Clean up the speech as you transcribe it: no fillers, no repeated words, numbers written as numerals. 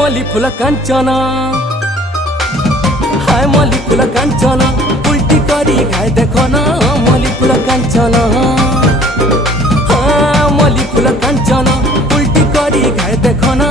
मल्ली फूल कांचन, हाय मल्ली फूल कांचन, उल्टी करी खाए देखो ना मल्ली फूल कांचन। हाँ मल्ली फूल कांचन, उल्टी करी खाए देखो ना